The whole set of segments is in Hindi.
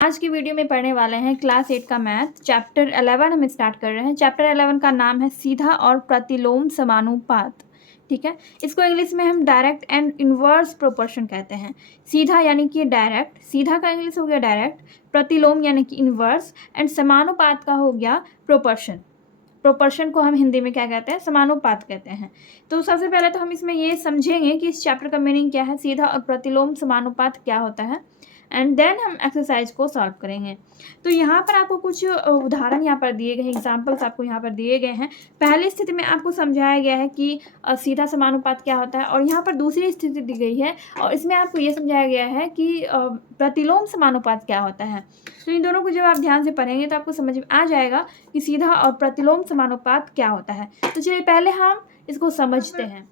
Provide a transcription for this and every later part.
आज की वीडियो में पढ़ने वाले हैं क्लास 8 का मैथ चैप्टर 11 हम स्टार्ट कर रहे हैं। चैप्टर 11 का नाम है सीधा और प्रतिलोम समानुपात। ठीक है, इसको इंग्लिश में हम डायरेक्ट एंड इनवर्स प्रोपोर्शन कहते हैं। सीधा यानी कि डायरेक्ट, सीधा का इंग्लिश हो गया डायरेक्ट, प्रतिलोम यानी कि इनवर्स, एंड समानुपात का हो गया प्रोपोर्शन। प्रोपोर्शन को हम हिंदी में क्या कहते हैं? समानुपात कहते हैं। तो सबसे पहले तो हम इसमें ये समझेंगे कि इस चैप्टर का मीनिंग क्या है, सीधा और प्रतिलोम समानुपात क्या होता है, एंड देन हम एक्सरसाइज को सॉल्व करेंगे। तो यहाँ पर आपको कुछ उदाहरण यहाँ पर दिए गए हैं, एग्जाम्पल्स आपको यहाँ पर दिए गए हैं। पहली स्थिति में आपको समझाया गया है कि सीधा समानुपात क्या होता है, और यहाँ पर दूसरी स्थिति दी गई है और इसमें आपको ये समझाया गया है कि प्रतिलोम समानुपात क्या होता है। तो इन दोनों को जब आप ध्यान से पढ़ेंगे तो आपको समझ में आ जाएगा कि सीधा और प्रतिलोम समानुपात क्या होता है। तो चलिए पहले हम इसको समझते हैं।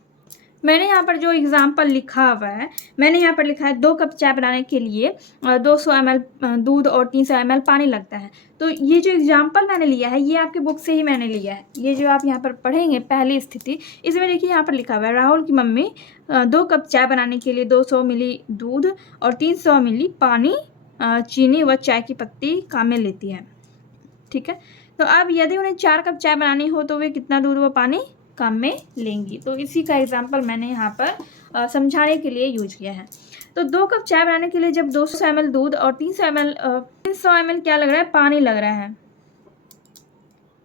मैंने यहाँ पर जो एग्जाम्पल लिखा हुआ है, मैंने यहाँ पर लिखा है 2 कप चाय बनाने के लिए 200 ml दूध और 300 ml पानी लगता है। तो ये जो एग्जाम्पल मैंने लिया है ये आपके बुक से ही मैंने लिया है। ये जो आप यहाँ पर पढ़ेंगे पहली स्थिति, इसमें देखिए यहाँ पर लिखा हुआ है राहुल की मम्मी 2 कप चाय बनाने के लिए 200 मिली दूध और 300 मिली पानी, चीनी व चाय की पत्ती काम में लेती है। ठीक है, तो अब यदि उन्हें 4 कप चाय बनानी हो तो वे कितना दूध व पानी काम में लेंगी। तो इसी का एग्जाम्पल मैंने यहाँ पर समझाने के लिए यूज किया है। तो 2 कप चाय बनाने के लिए जब 200 ml दूध और 300 ml क्या लग रहा है? पानी लग रहा है।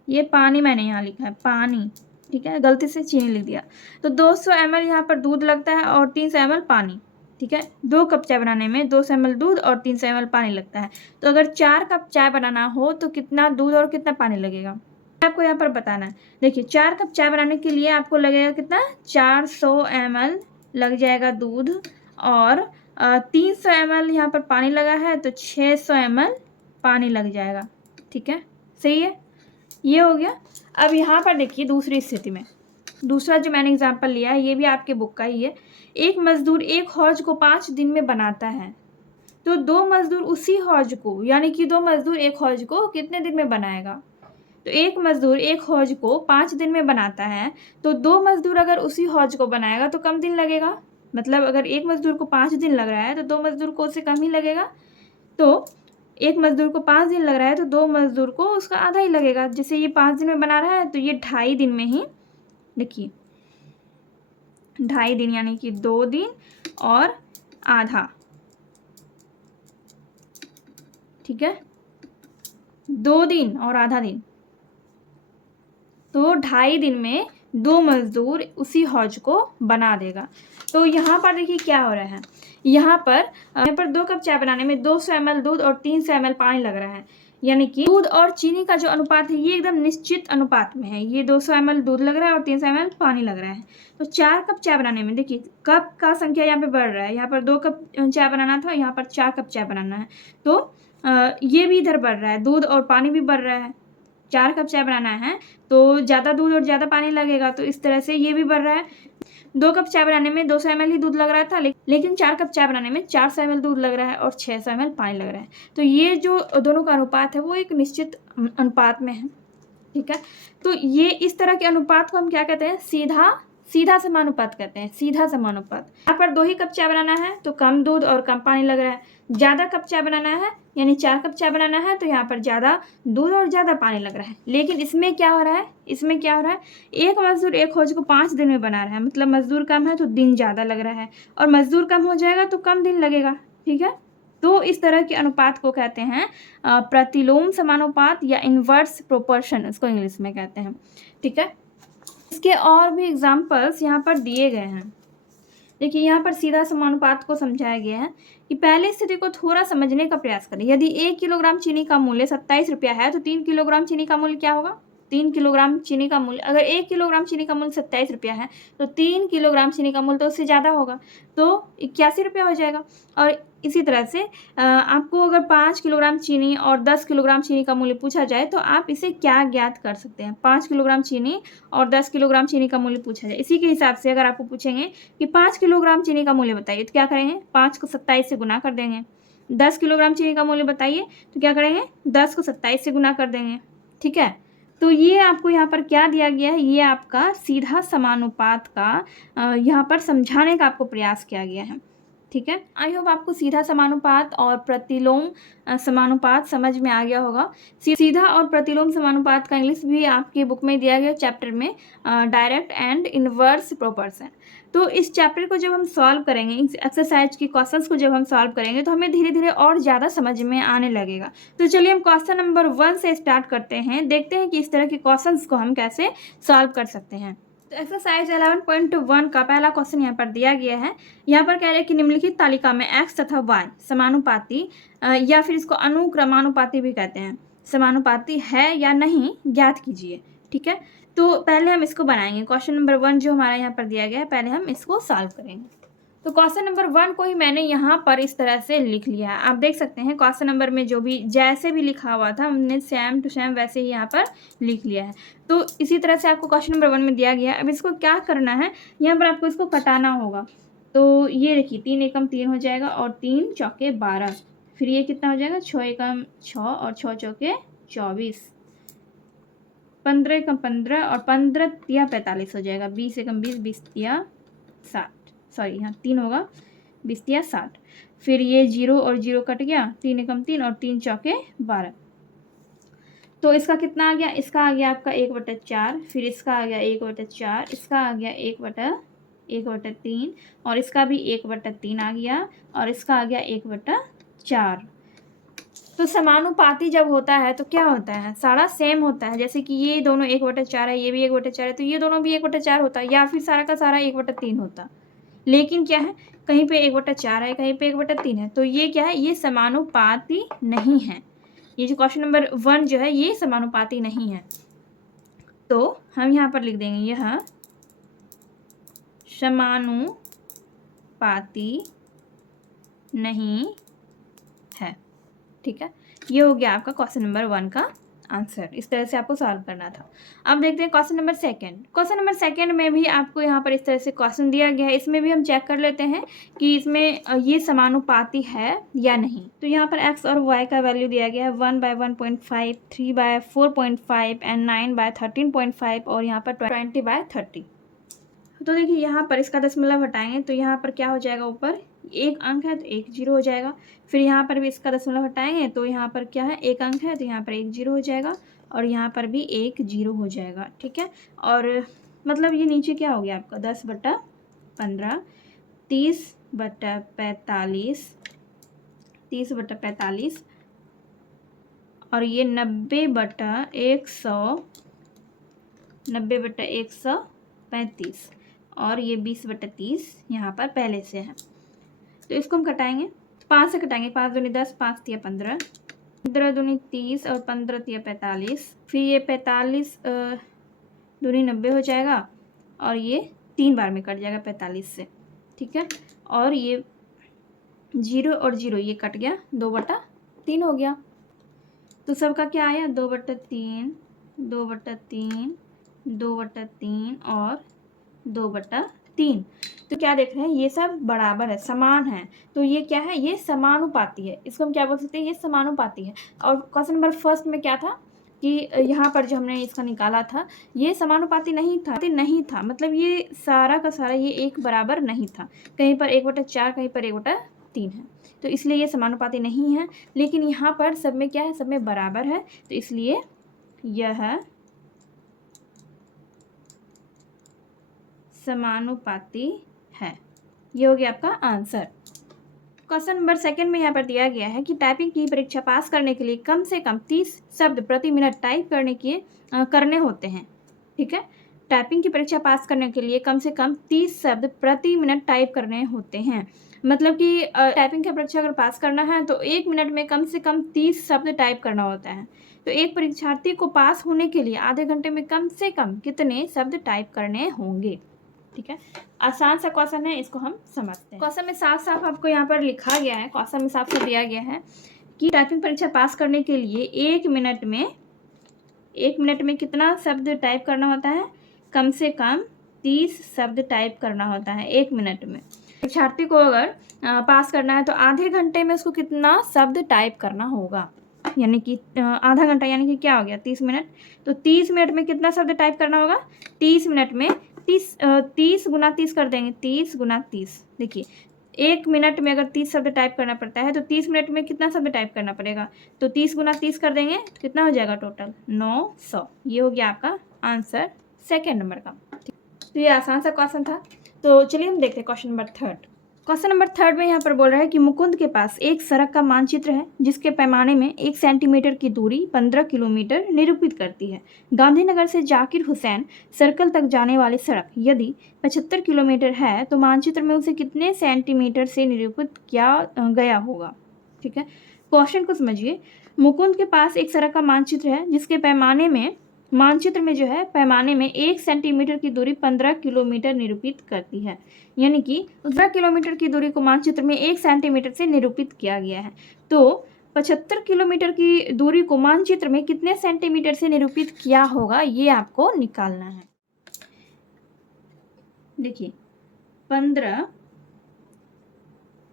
ये पानी मैंने यहाँ लिखा है, पानी। ठीक है, गलती से चीनी लिख दिया। तो 200 ml यहाँ पर दूध लगता है और 300 ml पानी। ठीक है, 2 कप चाय बनाने में 200 ml दूध और 300 ml पानी लगता है। तो अगर 4 कप चाय बनाना हो तो कितना दूध और कितना पानी लगेगा आपको यहाँ पर बताना है। देखिए 4 कप चाय बनाने के लिए आपको लगेगा कितना? 400 ml लग जाएगा दूध, और 300 ml यहाँ पर पानी लगा है तो 600 ml पानी लग जाएगा। ठीक है, सही है, ये हो गया। अब यहाँ पर देखिए दूसरी स्थिति में, दूसरा जो मैंने एग्जाम्पल लिया है ये भी आपके बुक का ही है। एक मजदूर एक हौज को 5 दिन में बनाता है, तो 2 मजदूर उसी हौज को, यानी कि 2 मजदूर एक हौज को कितने दिन में बनाएगा? तो एक मजदूर एक हौज को 5 दिन में बनाता है, तो 2 मजदूर अगर उसी हौज को बनाएगा तो कम दिन लगेगा। मतलब अगर एक मजदूर को 5 दिन लग रहा है तो 2 मजदूर को उससे कम ही लगेगा। तो एक मजदूर को 5 दिन लग रहा है तो 2 मजदूर को उसका आधा ही लगेगा। जैसे ये 5 दिन में बना रहा है तो ये 2.5 दिन में ही, देखिए 2.5 दिन यानी कि 2 दिन और आधा। ठीक है, 2 दिन और आधा दिन, तो 2.5 दिन में 2 मजदूर उसी हौज को बना देगा। तो यहाँ पर देखिए क्या हो रहा है, यहाँ पर 2 कप चाय बनाने में 200 ml दूध और 300 ml पानी लग रहा है, यानी कि दूध और चीनी का जो अनुपात है ये एकदम निश्चित अनुपात में है। ये 200 ml दूध लग रहा है और 300 ml पानी लग रहा है। तो 4 कप चाय बनाने में देखिए कप का संख्या यहाँ पे बढ़ रहा है। यहाँ पर 2 कप चाय बनाना था, यहाँ पर 4 कप चाय बनाना है, तो ये भी इधर बढ़ रहा है, दूध और पानी भी बढ़ रहा है। 4 कप चाय बनाना है तो ज़्यादा दूध और ज़्यादा पानी लगेगा, तो इस तरह से ये भी बढ़ रहा है। 2 कप चाय बनाने में 200 ml ही दूध लग रहा था, लेकिन 4 कप चाय बनाने में 400 ml दूध लग रहा है और 600 ml पानी लग रहा है। तो ये जो दोनों का अनुपात है वो एक निश्चित अनुपात में है। ठीक है, तो ये इस तरह के अनुपात को हम क्या कहते हैं? सीधा समानुपात कहते हैं, सीधा समानुपात। यहाँ पर 2 ही कप चाय बनाना है तो कम दूध और कम पानी लग रहा है। ज़्यादा कप चाय बनाना है यानी 4 कप चाय बनाना है तो यहाँ पर ज़्यादा दूध और ज़्यादा पानी लग रहा है। लेकिन इसमें क्या हो रहा है, एक मजदूर एक हौज को 5 दिन में बना रहा है, मतलब मजदूर कम है तो दिन ज़्यादा लग रहा है, और मजदूर कम हो जाएगा तो कम दिन लगेगा। ठीक है, तो इस तरह के अनुपात को कहते हैं प्रतिलोम समानुपात या इनवर्स प्रोपोर्शन, इसको इंग्लिश में कहते हैं। ठीक है, इसके और भी एग्जाम्पल्स यहाँ पर दिए गए हैं। देखिए यहाँ पर सीधा समानुपात को समझाया गया है कि पहली स्थिति को थोड़ा समझने का प्रयास करें। यदि 1 किलोग्राम चीनी का मूल्य 27 रुपया है तो 3 किलोग्राम चीनी का मूल्य क्या होगा? 3 किलोग्राम चीनी का मूल्य, अगर 1 किलोग्राम चीनी का मूल्य 27 रुपया है तो 3 किलोग्राम चीनी का मूल्य तो उससे ज़्यादा होगा, तो 81 रुपया हो जाएगा। और इसी तरह से आपको अगर 5 किलोग्राम चीनी और 10 किलोग्राम चीनी का मूल्य पूछा जाए तो आप इसे क्या ज्ञात कर सकते हैं? 5 किलोग्राम चीनी और 10 किलोग्राम चीनी का मूल्य पूछा जाए, इसी के हिसाब से अगर आपको पूछेंगे कि 5 किलोग्राम चीनी का मूल्य बताइए तो क्या करेंगे? 5 को 27 से गुना कर देंगे। 10 किलोग्राम चीनी का मूल्य बताइए तो क्या करेंगे? 10 को 27 से गुना कर देंगे। ठीक है, तो ये आपको यहाँ पर क्या दिया गया है? ये आपका सीधा समानुपात का यहाँ पर समझाने का आपको प्रयास किया गया है। ठीक है। आई होप आपको सीधा समानुपात और प्रतिलोम समानुपात समझ में आ गया होगा। सीधा और प्रतिलोम समानुपात का इंग्लिश भी आपकी बुक में दिया गया चैप्टर में, डायरेक्ट एंड इनवर्स प्रोपोर्शन। तो इस चैप्टर को जब हम सॉल्व करेंगे, इस एक्सरसाइज की क्वेश्चंस को जब हम सॉल्व करेंगे तो हमें धीरे धीरे और ज़्यादा समझ में आने लगेगा। तो चलिए हम क्वेश्चन नंबर 1 से स्टार्ट करते हैं, देखते हैं कि इस तरह के क्वेश्चंस को हम कैसे सॉल्व कर सकते हैं। तो एक्सरसाइज 11.1 का पहला क्वेश्चन यहाँ पर दिया गया है। यहाँ पर कह रहे हैं कि निम्नलिखित तालिका में x तथा y समानुपाती या फिर इसको अनुक्रमानुपाती भी कहते हैं, समानुपाती है या नहीं ज्ञात कीजिए। ठीक है, तो पहले हम इसको बनाएंगे। क्वेश्चन नंबर 1 जो हमारा यहाँ पर दिया गया है, पहले हम इसको सॉल्व करेंगे। तो क्वेश्चन नंबर 1 को ही मैंने यहाँ पर इस तरह से लिख लिया है। आप देख सकते हैं क्वेश्चन नंबर में जो भी जैसे भी लिखा हुआ था हमने सेम टू सेम वैसे ही यहाँ पर लिख लिया है। तो इसी तरह से आपको क्वेश्चन नंबर 1 में दिया गया है। अब इसको क्या करना है, यहाँ पर आपको इसको कटाना होगा। तो ये देखिए 3 एकम 3 हो जाएगा और 3 चौके 12, फिर ये कितना हो जाएगा 6 एकम 6 और 6 चौके 24, 15 एकम 15 और 15 तिया 45 हो जाएगा, 20 एकम 20, 20 तिया 60, सॉरी यहाँ 3 होगा, 20 तिया 60। फिर ये 0 और 0 कट गया, 3 एकम 3 और 3 चौके 12। तो इसका कितना आ गया, इसका आ गया आपका 1/4, फिर इसका आ गया 1/4, इसका आ गया 1/3 और इसका भी 1/3 आ गया और इसका आ गया 1/4। तो समानुपाती जब होता है तो क्या होता है, सारा सेम होता है। जैसे कि ये दोनों 1/4 है, ये भी 1/4 है, तो ये दोनों भी 1/4 होता है, या फिर सारा का सारा 1/3 होता। लेकिन क्या है, कहीं पे 1/4 है, कहीं पे 1/3 है, तो ये क्या है, ये समानुपाती नहीं है। ये जो क्वेश्चन नंबर 1 जो है ये समानुपाती नहीं है। तो हम यहाँ पर लिख देंगे यह समानुपाती नहीं है। ठीक है, ये हो गया आपका क्वेश्चन नंबर 1 का आंसर। इस तरह से आपको सॉल्व करना था। अब देखते हैं क्वेश्चन नंबर 2। क्वेश्चन नंबर 2 में भी आपको यहाँ पर इस तरह से क्वेश्चन दिया गया है। इसमें भी हम चेक कर लेते हैं कि इसमें ये समानुपाती है या नहीं। तो यहाँ पर x और y का वैल्यू दिया गया है 1/1.5, 3/4.5 एंड 9/13.5 और यहाँ पर 20/30। तो देखिए यहाँ पर इसका दशमलव हटाएंगे तो यहाँ पर क्या हो जाएगा, ऊपर एक अंक है तो 1 0 हो जाएगा। फिर यहाँ पर भी इसका दशमलव हटाएंगे तो यहाँ पर क्या है, एक अंक है तो यहाँ पर 1 0 हो जाएगा और यहाँ पर भी 1 0 हो जाएगा। ठीक है, और मतलब ये नीचे क्या हो गया आपका 10/15, 30/45, 30/45 और ये 90/100, 90/135 और ये 20/30 यहाँ पर पहले से है। तो इसको हम कटाएंगे, 5 से कटाएंगे, 5 दूनी 10, 5 तिया 15, 15 दूनी 30 और 15 तिया 45, फिर ये 45 दूनी 90 हो जाएगा और ये 3 बार में कट जाएगा 45 से। ठीक है, और ये 0 और 0 ये कट गया, 2/3 हो गया। तो सबका क्या आया, 2/3, 2/3, 2/3 और 2/3। तो क्या देख रहे हैं, ये सब बराबर है, समान है। तो ये क्या है, ये समानुपाती है। इसको हम क्या बोल सकते हैं, ये समानुपाती है। और क्वेश्चन नंबर 1 में क्या था कि यहाँ पर जो हमने इसका निकाला था ये समानुपाती नहीं था, मतलब ये सारा का सारा ये एक बराबर नहीं था। कहीं पर 1/4, कहीं पर 1/3 है, तो इसलिए ये समानुपाती नहीं है। लेकिन यहाँ पर सब में क्या है, सब में बराबर है, तो इसलिए यह समानुपाती है। ये हो गया आपका आंसर। क्वेश्चन नंबर 2 में यहाँ पर दिया गया है कि टाइपिंग की परीक्षा पास करने के लिए कम से कम 30 शब्द प्रति मिनट टाइप करने होते हैं। ठीक है, टाइपिंग की परीक्षा पास करने के लिए कम से कम 30 शब्द प्रति मिनट टाइप करने होते हैं। मतलब कि टाइपिंग की परीक्षा अगर पास करना है तो 1 मिनट में कम से कम 30 शब्द टाइप करना होता है। तो एक परीक्षार्थी को पास होने के लिए आधे घंटे में कम से कम कितने शब्द टाइप करने होंगे। ठीक है, आसान सा क्वेश्चन है, इसको हम समझते हैं। क्वेश्चन में साफ साफ आपको यहाँ पर लिखा गया है, क्वेश्चन में साफ साफ दिया गया है कि टाइपिंग परीक्षा पास करने के लिए 1 मिनट में कितना शब्द टाइप करना होता है, कम से कम 30 शब्द टाइप करना होता है 1 मिनट में। परीक्षार्थी को अगर पास करना है तो आधे घंटे में उसको कितना शब्द टाइप करना होगा, यानी कि आधा घंटा यानी कि क्या हो गया 30 मिनट। तो 30 मिनट में कितना शब्द टाइप करना होगा, 30 मिनट में 30 गुना 30 कर देंगे, 30 गुना 30। देखिए 1 मिनट में अगर 30 शब्द टाइप करना पड़ता है तो 30 मिनट में कितना शब्द टाइप करना पड़ेगा? तो 30 गुना 30 कर देंगे तो कितना हो जाएगा टोटल? 900। ये हो गया आपका आंसर सेकेंड नंबर का। तो ये आसान सा क्वेश्चन था। तो चलिए हम देखते हैं question number third. Question number third में यहाँ पर बोल रहा है कि मुकुंद के पास एक सड़क का मानचित्र है जिसके पैमाने में 1 सेंटीमीटर की दूरी 15 किलोमीटर निरूपित करती है। गांधीनगर से जाकिर हुसैन सर्कल तक जाने वाली सड़क यदि 75 किलोमीटर है तो मानचित्र में उसे कितने सेंटीमीटर से निरूपित किया गया होगा। ठीक है, क्वेश्चन को समझिए। मुकुंद के पास एक सड़क का मानचित्र है जिसके पैमाने में मानचित्र में जो है पैमाने में 1 सेंटीमीटर की दूरी 15 किलोमीटर निरूपित करती है। यानी कि 15 किलोमीटर की दूरी को मानचित्र में 1 सेंटीमीटर से निरूपित किया गया है। तो 75 किलोमीटर की दूरी को मानचित्र में कितने सेंटीमीटर से निरूपित किया होगा, ये आपको निकालना है। देखिए, 15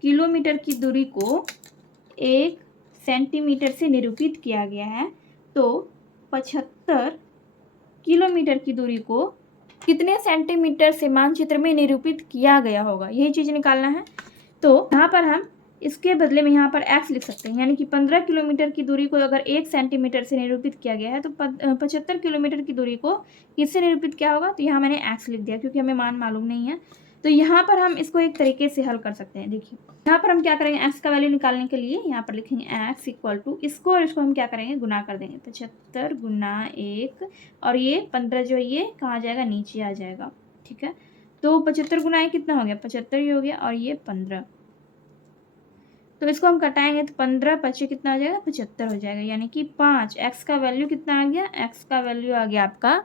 किलोमीटर की दूरी को 1 सेंटीमीटर से निरूपित किया गया है, तो 75 किलोमीटर की दूरी को कितने सेंटीमीटर से मानचित्र में निरूपित किया गया होगा, यही चीज़ निकालना है। तो यहाँ पर हम इसके बदले में यहाँ पर x लिख सकते हैं, यानी कि 15 किलोमीटर की दूरी को अगर 1 सेंटीमीटर से निरूपित किया गया है तो 75 किलोमीटर की दूरी को किससे निरूपित किया होगा, तो यहाँ मैंने x लिख दिया क्योंकि हमें मान मालूम नहीं है। तो यहाँ पर हम इसको एक तरीके से हल कर सकते हैं। देखिए, यहाँ पर हम क्या करेंगे, x का वैल्यू निकालने के लिए यहाँ पर लिखेंगे x इक्वल टू इसको और इसको हम क्या करेंगे, गुना कर देंगे। 75 गुना 1 और ये 15 जो है ये कहाँ जाएगा, नीचे आ जाएगा। ठीक है, तो 75 गुना 1 कितना हो गया, 75 ही हो गया और ये 15। तो इसको हम कटाएंगे तो 15 5 कितना हो जाएगा, 75 हो जाएगा। यानी कि 5, x का वैल्यू कितना आ गया, x का वैल्यू आ गया आपका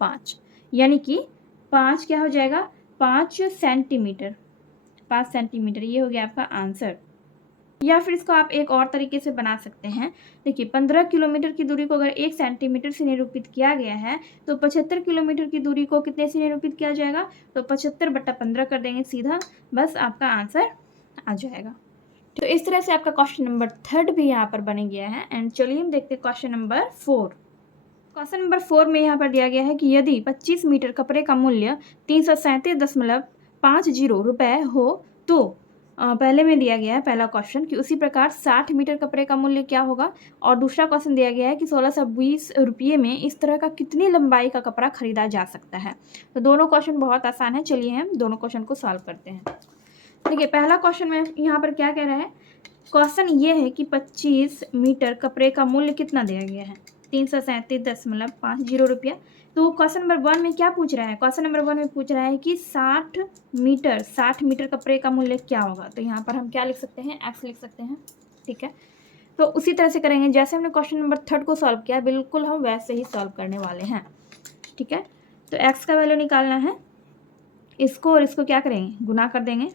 5। यानी कि 5 क्या हो जाएगा, 5 सेंटीमीटर, 5 सेंटीमीटर, ये हो गया आपका आंसर। या फिर इसको आप एक और तरीके से बना सकते हैं। देखिए, 15 किलोमीटर की दूरी को अगर 1 सेंटीमीटर से निरूपित किया गया है तो 75 किलोमीटर की दूरी को कितने से निरूपित किया जाएगा, तो 75/15 कर देंगे सीधा, बस आपका आंसर आ जाएगा। तो इस तरह से आपका क्वेश्चन नंबर थर्ड भी यहाँ पर बन गया है। एंड चलिए हम देखते हैं क्वेश्चन नंबर 4। क्वेश्चन नंबर 4 में यहाँ पर दिया गया है कि यदि 25 मीटर कपड़े का मूल्य 337.50 रुपये हो तो पहले में दिया गया है पहला क्वेश्चन कि उसी प्रकार 60 मीटर कपड़े का मूल्य क्या होगा, और दूसरा क्वेश्चन दिया गया है कि 1620 रुपये में इस तरह का कितनी लंबाई का कपड़ा खरीदा जा सकता है। तो दोनों क्वेश्चन बहुत आसान है, चलिए हम दोनों क्वेश्चन को सॉल्व करते हैं। देखिए, पहला क्वेश्चन में यहाँ पर क्या कह रहा है, क्वेश्चन ये है कि 25 मीटर कपड़े का मूल्य कितना दिया गया है, 337.50 रुपया। तो क्वेश्चन नंबर 1 में क्या पूछ रहा है, क्वेश्चन नंबर 1 में पूछ रहा है कि 60 मीटर कपड़े का मूल्य क्या होगा। तो यहाँ पर हम क्या लिख सकते हैं, x लिख सकते हैं। ठीक है, तो उसी तरह से करेंगे जैसे हमने क्वेश्चन नंबर 3 को सॉल्व किया, बिल्कुल हम वैसे ही सॉल्व करने वाले हैं। ठीक है, तो x का वैल्यू निकालना है, इसको और इसको क्या करेंगे, गुना कर देंगे।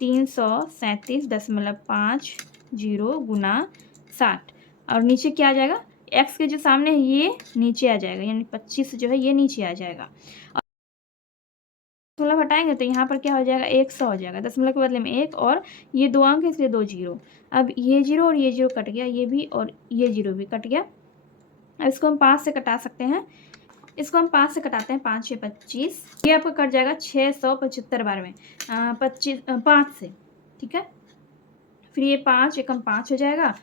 337.50 गुना 60 और नीचे क्या आ जाएगा, x के जो सामने है ये नीचे आ जाएगा, यानी 25 जो है ये नीचे आ जाएगा। दशमलव हटाएंगे तो यहाँ पर क्या हो जाएगा, 100 हो जाएगा। दशमलव के बदले में 1 और ये 2 अंक है इसलिए 2 जीरो। अब ये जीरो और ये जीरो कट गया, ये भी और ये जीरो भी कट गया। अब इसको हम 5 से कटा सकते हैं, इसको हम 5 से कटाते हैं, 5 6 25, ये आपका कट जाएगा 675 बार में 5 से। ठीक है, फिर ये 5 एकम 5 हो जाएगा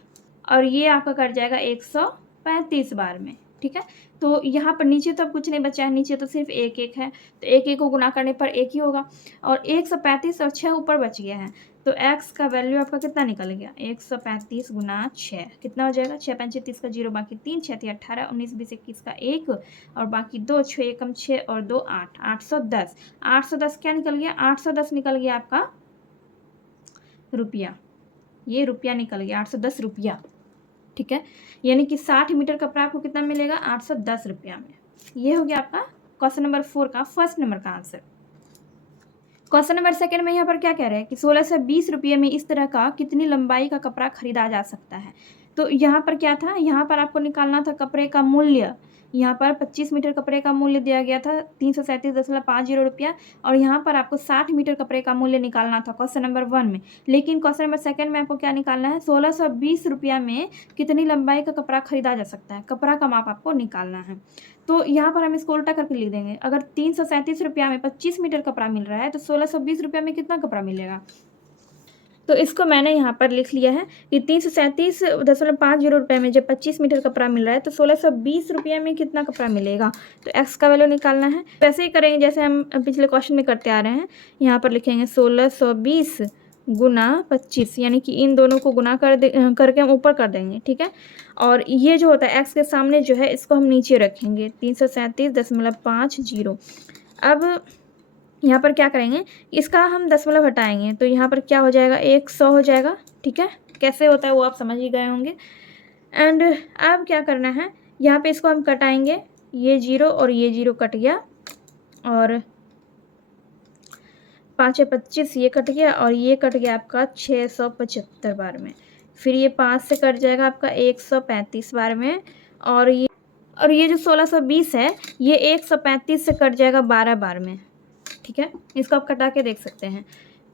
और ये आपका कट जाएगा 135 बार में। ठीक है, तो यहाँ पर नीचे तो अब कुछ नहीं बचा है, नीचे तो सिर्फ 1 1 है, तो 1 1 को गुना करने पर 1 ही होगा और 135 और 6 ऊपर बच गया है। तो x का वैल्यू आपका कितना निकल गया, 135 गुना 6 कितना हो जाएगा, 6 5 30 का 0 बाकी 3 6 3 18 19 20 21 का 1 और बाकी 2 6 एकम 6 और 2 8 810 810 क्या निकल गया, 810 निकल गया आपका रुपया, ये रुपया निकल गया 810 रुपया। ठीक है, यानी कि 60 मीटर कपड़ा आपको कितना मिलेगा, 810 रुपया में। ये हो गया आपका क्वेश्चन नंबर 4 का फर्स्ट नंबर का आंसर। क्वेश्चन नंबर 2 में यहाँ पर क्या कह रहे हैं कि 1620 रुपये में इस तरह का कितनी लंबाई का कपड़ा खरीदा जा सकता है। तो यहाँ पर क्या था, यहाँ पर आपको निकालना था कपड़े का मूल्य। यहाँ पर 25 मीटर कपड़े का मूल्य दिया गया था 337.50 रुपया और यहाँ पर आपको 60 मीटर कपड़े का मूल्य निकालना था क्वेश्चन नंबर 1 में। लेकिन क्वेश्चन नंबर 2 में आपको क्या निकालना है, 1620 रुपया में कितनी लंबाई का कपड़ा खरीदा जा सकता है, कपड़ा का माप आपको निकालना है। तो यहाँ पर हम इसको उल्टा करके लिख देंगे, अगर 337 रुपया में 25 मीटर कपड़ा मिल रहा है तो 1620 रुपया में कितना कपड़ा मिलेगा, तो इसको मैंने यहाँ पर लिख लिया है कि 337.50 रुपये में जब 25 मीटर कपड़ा मिल रहा है तो 1620 रुपये में कितना कपड़ा मिलेगा। तो एक्स का वैल्यू निकालना है। वैसे ही करेंगे जैसे हम पिछले क्वेश्चन में करते आ रहे हैं। यहाँ पर लिखेंगे 1620 गुना 25, यानी कि इन दोनों को गुना करके हम ऊपर कर देंगे, ठीक है। और ये जो होता है एक्स के सामने जो है इसको हम नीचे रखेंगे 337.50। अब यहाँ पर क्या करेंगे, इसका हम दशमलव हटाएंगे तो यहाँ पर क्या हो जाएगा, 100 हो जाएगा, ठीक है। कैसे होता है वो आप समझ ही गए होंगे। एंड अब क्या करना है, यहाँ पे इसको हम कटाएंगे, ये 0 और ये 0 कट गया, और 5 25 ये कट गया, और ये कट गया आपका 675 बार में। फिर ये 5 से कट जाएगा आपका 135 बार में, और ये जो 1620 है ये 135 से कट जाएगा 12 बार में, ठीक है। इसको आप कटा के देख सकते हैं।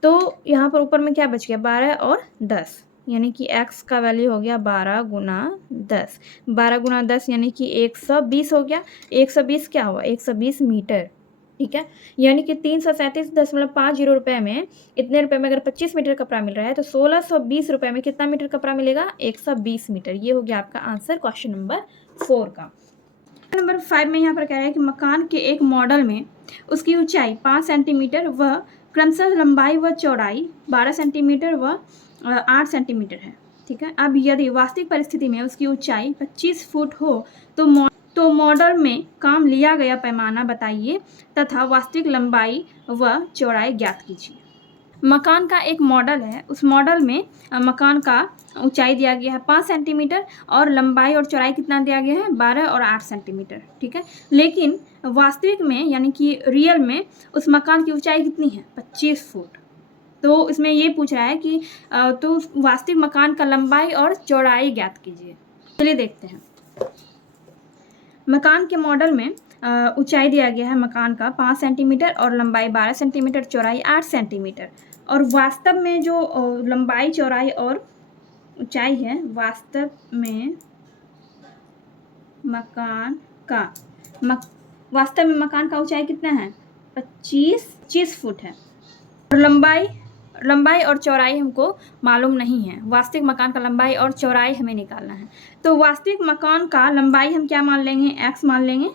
तो यहाँ पर ऊपर में क्या बच गया, 12 और 10, यानी कि x का वैल्यू हो गया 12 गुना 10। 12 गुना 10 यानी कि 120 हो गया। 120 क्या हुआ, 120 मीटर, ठीक है। यानी कि 337.50 रुपये में, इतने रुपए में अगर 25 मीटर कपड़ा मिल रहा है तो 1620 रुपये में कितना मीटर कपड़ा मिलेगा, 120 मीटर। ये हो गया आपका आंसर क्वेश्चन नंबर 4 का। नंबर 5 में यहाँ पर कह रहा है कि मकान के एक मॉडल में उसकी ऊंचाई 5 सेंटीमीटर व क्रमशः लंबाई व चौड़ाई 12 सेंटीमीटर व 8 सेंटीमीटर है, ठीक है। अब यदि वास्तविक परिस्थिति में उसकी ऊंचाई 25 फुट हो तो मॉडल में काम लिया गया पैमाना बताइए तथा वास्तविक लंबाई व चौड़ाई ज्ञात कीजिए। मकान का एक मॉडल है, उस मॉडल में मकान का ऊंचाई दिया गया है 5 सेंटीमीटर और लंबाई और चौड़ाई कितना दिया गया है, 12 और 8 सेंटीमीटर, ठीक है। लेकिन वास्तविक में यानी कि रियल में उस मकान की ऊंचाई कितनी है, 25 फुट। तो इसमें ये पूछ रहा है कि तो वास्तविक मकान का लंबाई और चौड़ाई ज्ञात कीजिए। चलिए देखते हैं। मकान के मॉडल में ऊंचाई दिया गया है मकान का 5 सेंटीमीटर और लंबाई 12 सेंटीमीटर, चौड़ाई 8 सेंटीमीटर। और वास्तव में जो लंबाई, चौड़ाई और ऊंचाई है, वास्तव में मकान का ऊंचाई कितना है, 25 फुट है। और लंबाई और चौड़ाई हमको मालूम नहीं है। वास्तविक मकान का लंबाई और चौड़ाई हमें निकालना है। तो वास्तविक मकान का लंबाई हम क्या मान लेंगे, x मान लेंगे,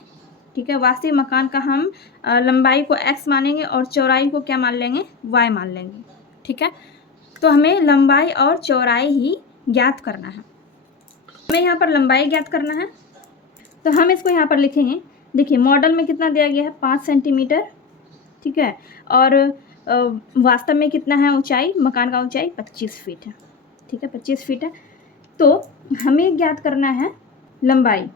ठीक है। वास्तविक मकान का हम लंबाई को x मानेंगे और चौड़ाई को क्या मान लेंगे, y मान लेंगे, ठीक है। तो हमें लंबाई और चौड़ाई ही ज्ञात करना है। हमें यहाँ पर लंबाई ज्ञात करना है तो हम इसको यहाँ पर लिखेंगे। देखिए मॉडल में कितना दिया गया है, 5 सेंटीमीटर, ठीक है। और वास्तव में कितना है ऊंचाई, मकान का ऊंचाई 25 फीट है, ठीक है, 25 फीट है। तो हमें ज्ञात करना है लंबाई,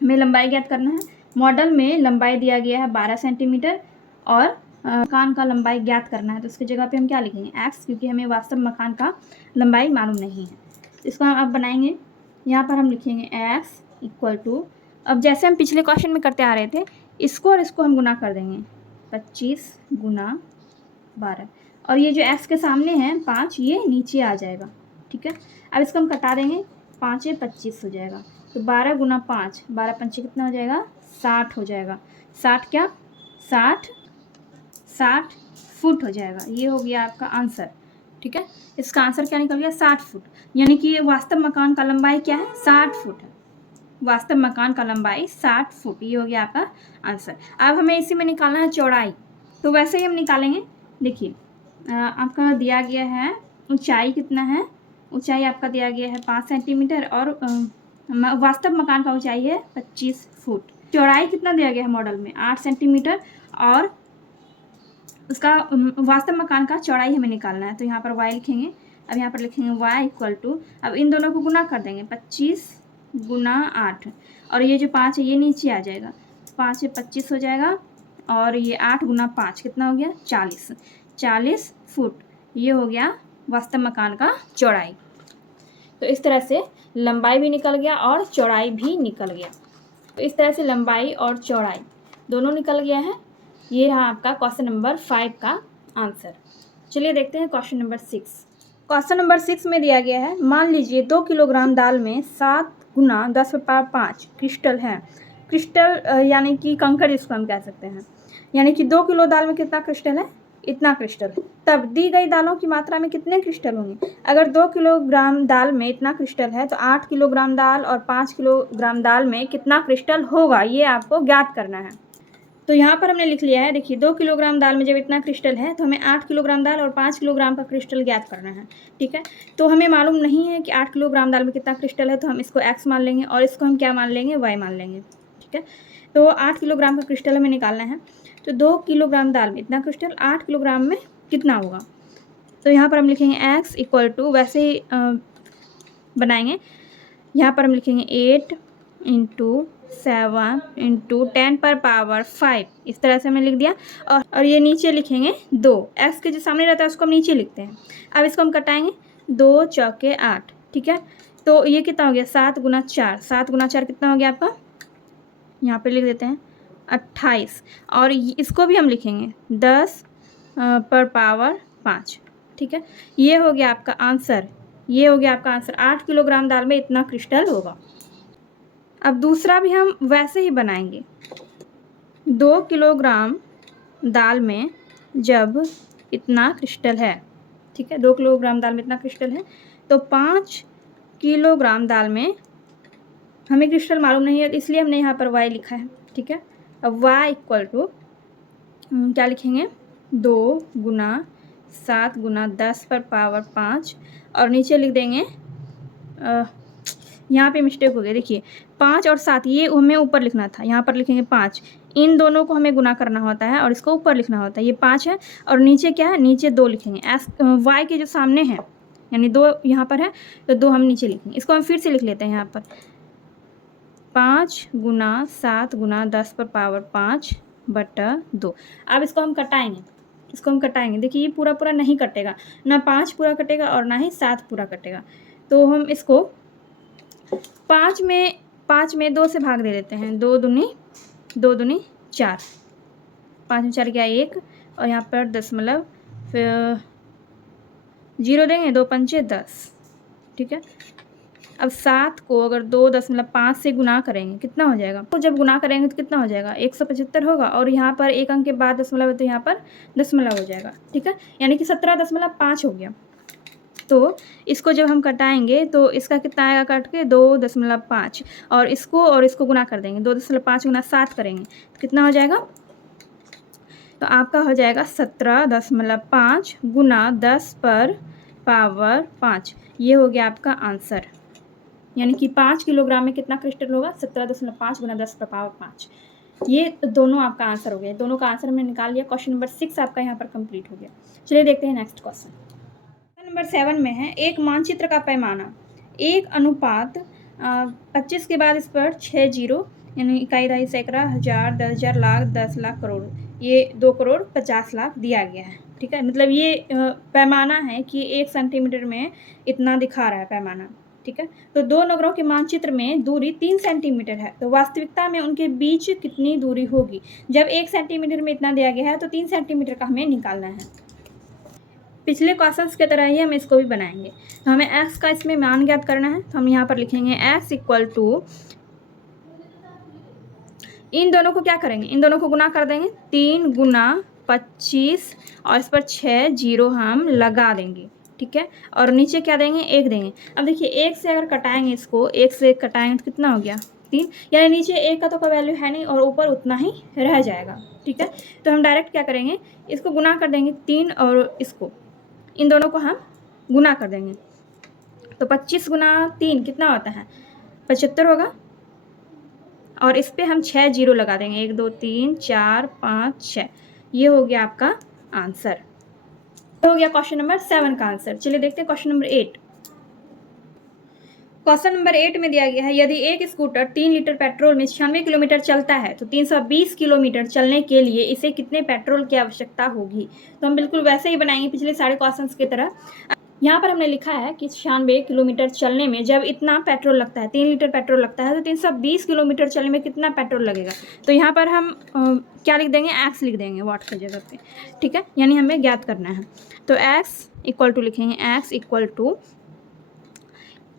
हमें लंबाई ज्ञात करना है। मॉडल में लंबाई दिया गया है 12 सेंटीमीटर और मकान का लंबाई ज्ञात करना है। तो उसकी जगह पे हम क्या लिखेंगे, x, क्योंकि हमें वास्तव मकान का लंबाई मालूम नहीं है। इसको हम अब बनाएंगे। यहाँ पर हम लिखेंगे x इक्वल टू, अब जैसे हम पिछले क्वेश्चन में करते आ रहे थे, इसको और इसको हम गुना कर देंगे, 25 गुना 12, और ये जो x के सामने है 5, ये नीचे आ जाएगा, ठीक है। अब इसको हम कटा देंगे, 5 25 हो जाएगा। तो 12 गुना 5, 12 पंचे कितना हो जाएगा, 60 हो जाएगा। 60 क्या, 60 फुट हो जाएगा। ये हो गया आपका आंसर, ठीक है। इसका आंसर क्या निकल गया, 60 फुट। यानी कि वास्तव मकान का लंबाई क्या है, 60 फुट है। वास्तव मकान का लंबाई 60 फुट, ये हो गया आपका आंसर। अब हमें इसी में निकालना है चौड़ाई, तो वैसे ही हम निकालेंगे। देखिए आपका दिया गया है ऊंचाई कितना है, ऊंचाई आपका दिया गया है 5 सेंटीमीटर और वास्तव मकान का ऊंचाई है 25 फुट। चौड़ाई कितना दिया गया है मॉडल में, 8 सेंटीमीटर, और उसका वास्तव मकान का चौड़ाई हमें निकालना है। तो यहाँ पर y लिखेंगे। अब यहाँ पर लिखेंगे y इक्वल टू, अब इन दोनों को गुना कर देंगे, 25 गुना 8, और ये जो 5 है ये नीचे आ जाएगा, 5 से 25 हो जाएगा, और ये 8 गुना 5 कितना हो गया, 40 फुट। ये हो गया वास्तव मकान का चौड़ाई। तो इस तरह से लंबाई भी निकल गया और चौड़ाई भी निकल गया। तो इस तरह से लंबाई और चौड़ाई दोनों निकल गया है। ये रहा आपका क्वेश्चन नंबर 5 का आंसर। चलिए देखते हैं क्वेश्चन नंबर 6। क्वेश्चन नंबर 6 में दिया गया है, मान लीजिए 2 किलोग्राम दाल में 7 गुना 10⁵ क्रिस्टल है। क्रिस्टल यानी कि कंकड़ इसको हम कह सकते हैं। यानी कि 2 किलो दाल में कितना क्रिस्टल है, इतना क्रिस्टल। तब दी गई दालों की मात्रा में कितने क्रिस्टल होंगे? अगर 2 किलोग्राम दाल में इतना क्रिस्टल है तो 8 किलोग्राम दाल और 5 किलोग्राम दाल में कितना क्रिस्टल होगा, ये आपको ज्ञात करना है। तो यहाँ पर हमने लिख लिया है, देखिए 2 किलोग्राम दाल में जब इतना क्रिस्टल है तो हमें 8 किलोग्राम दाल और 5 किलोग्राम का क्रिस्टल ज्ञात करना है। ठीक है, तो हमें मालूम नहीं है कि 8 किलोग्राम दाल में कितना क्रिस्टल है, तो हम इसको x मान लेंगे और इसको हम क्या मान लेंगे, y मान लेंगे। ठीक है, तो 8 किलोग्राम का क्रिस्टल हमें निकालना है। तो 2 किलोग्राम दाल में इतना क्रिस्टल 8 किलोग्राम में कितना होगा, तो यहाँ पर हम लिखेंगे x इक्वल टू, वैसे ही बनाएंगे, यहाँ पर हम लिखेंगे 8 इंटू 7 इंटू 10 पर पावर 5, इस तरह से हमने लिख दिया। और ये नीचे लिखेंगे 2, x के जो सामने रहता है उसको हम नीचे लिखते हैं। अब इसको हम कटाएंगे, 2 चौके 8। ठीक है, तो ये कितना हो गया, 7 गुना 4, 7 गुना 4 कितना हो गया आपका, यहाँ पे लिख देते हैं 28। और इसको भी हम लिखेंगे 10 पर पावर 5। ठीक है, ये हो गया आपका आंसर, ये हो गया आपका आंसर। 8 किलोग्राम दाल में इतना क्रिस्टल होगा। अब दूसरा भी हम वैसे ही बनाएंगे। 2 किलोग्राम दाल में जब इतना क्रिस्टल है, ठीक है, 2 किलोग्राम दाल में इतना क्रिस्टल है, तो 5 किलोग्राम दाल में हमें क्रिस्टल मालूम नहीं है, इसलिए हमने यहाँ पर y लिखा है। ठीक है, अब y इक्वल टू क्या लिखेंगे, 2 गुना 7 गुना 10 पर पावर 5, और नीचे लिख देंगे, यहाँ पे मिस्टेक हो गई, देखिए 5 और 7 ये हमें ऊपर लिखना था, यहाँ पर लिखेंगे 5, इन दोनों को हमें गुना करना होता है और इसको ऊपर लिखना होता है। ये 5 है और नीचे क्या है, नीचे 2 लिखेंगे, y के जो सामने है, यानी 2 यहाँ पर है तो 2 हम नीचे लिखेंगे। इसको हम फिर से लिख लेते हैं, यहाँ पर 5 गुना 7 गुना 10 पर पावर 5 बटा 2। अब इसको हम कटाएंगे, इसको हम कटाएंगे, देखिए ये पूरा पूरा नहीं कटेगा, ना 5 पूरा कटेगा और ना ही 7 पूरा कटेगा। तो हम इसको 5 में 2 से भाग दे देते हैं, 2 दूनी 4, 5 में 4 क्या 1, और यहाँ पर दशमलव, फिर 0 देंगे, 2 पंचे 10। ठीक है, अब 7 को अगर 2.5 से गुना करेंगे कितना हो जाएगा, तो जब गुना करेंगे तो कितना हो जाएगा, 175 होगा, और यहाँ पर एक अंक के बाद दशमलव है तो यहाँ पर दशमलव हो जाएगा। ठीक है, यानी कि 17.5 हो गया। तो इसको जब हम कटाएंगे तो इसका कितना आएगा कट के, 2.5, और इसको गुना कर देंगे, 2.5 गुना 7 करेंगे तो कितना हो जाएगा, तो आपका हो जाएगा 17.5 गुना 10 पर पावर 5। ये हो गया आपका आंसर, यानी कि 5 किलोग्राम में कितना क्रिस्टल होगा, 17.5 गुना 10 पर पावर 5। ये दोनों आपका आंसर हो गया, दोनों का आंसर हमने निकाल लिया। क्वेश्चन नंबर 6 आपका यहाँ पर कंप्लीट हो गया। चलिए देखते हैं नेक्स्ट क्वेश्चन। नंबर 7 में है, एक मानचित्र का पैमाना 1:25 के बाद इस पर 6 जीरो, यानी इकाई, दहाई, सैकड़ा, हज़ार, 10,000, लाख, 10 लाख, करोड़, ये 2,50,00,000 दिया गया है। ठीक है, मतलब ये पैमाना है कि 1 सेंटीमीटर में इतना दिखा रहा है पैमाना। ठीक है, तो 2 नगरों के मानचित्र में दूरी 3 सेंटीमीटर है, तो वास्तविकता में उनके बीच कितनी दूरी होगी। जब 1 सेंटीमीटर में इतना दिया गया है तो 3 सेंटीमीटर का हमें निकालना है। पिछले क्वेश्चंस की तरह ही हम इसको भी बनाएंगे। तो हमें x का इसमें मान ज्ञात करना है, तो हम यहाँ पर लिखेंगे x इक्वल टू, इन दोनों को क्या करेंगे, इन दोनों को गुना कर देंगे, 3 गुना 25 और इस पर 6 जीरो हम लगा देंगे। ठीक है, और नीचे क्या देंगे, 1 देंगे। अब देखिए 1 से अगर कटाएंगे, इसको 1 से कटाएंगे तो कितना हो गया, 3, यानी नीचे 1 का तो कोई वैल्यू है नहीं और ऊपर उतना ही रह जाएगा। ठीक है, तो हम डायरेक्ट क्या करेंगे, इसको गुना कर देंगे 3 और इसको, इन दोनों को हम गुना कर देंगे, तो 25 गुना 3 कितना होता है, 75 होगा, और इस पे हम 6 जीरो लगा देंगे, 1 2 3 4 5 6। ये हो गया आपका आंसर, हो गया क्वेश्चन नंबर 7 का आंसर। चलिए देखते हैं क्वेश्चन नंबर 8। क्वेश्चन नंबर 8 में दिया गया है, यदि एक स्कूटर 3 लीटर पेट्रोल में 96 किलोमीटर चलता है तो 320 किलोमीटर चलने के लिए इसे कितने पेट्रोल की आवश्यकता होगी। तो हम बिल्कुल वैसे ही बनाएंगे पिछले सारे क्वेश्चंस की तरह। यहाँ पर हमने लिखा है कि 96 किलोमीटर चलने में जब इतना पेट्रोल लगता है, 3 लीटर पेट्रोल लगता है, तो 320 किलोमीटर चलने में कितना पेट्रोल लगेगा। तो यहाँ पर हम क्या लिख देंगे, एक्स लिख देंगे वाट की जगह पे। ठीक है, यानी हमें ज्ञात करना है, तो एक्स इक्वल टू लिखेंगे, एक्स इक्वल टू,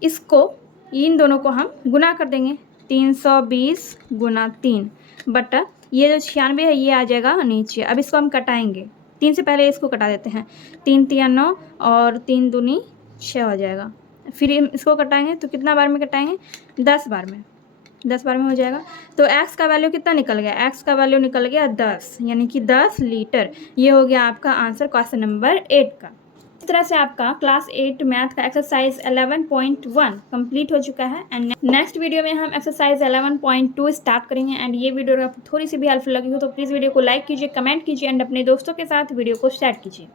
इसको इन दोनों को हम गुना कर देंगे, 320 गुना 3 बटा ये जो 96 है ये आ जाएगा नीचे। अब इसको हम कटाएंगे, 3 से पहले इसको कटा देते हैं। 3 तिया 9 और 3 दूनी 6 हो जाएगा। फिर इसको कटाएंगे तो कितना बार में कटाएंगे? 10 बार में, 10 बार में हो जाएगा। तो एक्स का वैल्यू कितना निकल गया? एक्स का वैल्यू निकल गया 10, यानी कि 10 लीटर। ये हो गया आपका आंसर क्वेश्चन नंबर 8 का। इस तरह से आपका क्लास 8 मैथ का एक्सरसाइज 11.1 कंप्लीट हो चुका है। एंड नेक्स्ट वीडियो में हम एक्सरसाइज 11.2 स्टार्ट करेंगे। एंड ये वीडियो अगर आपको थोड़ी सी भी हेल्पफुल लगी हो तो प्लीज़ वीडियो को लाइक कीजिए, कमेंट कीजिए एंड अपने दोस्तों के साथ वीडियो को शेयर कीजिए।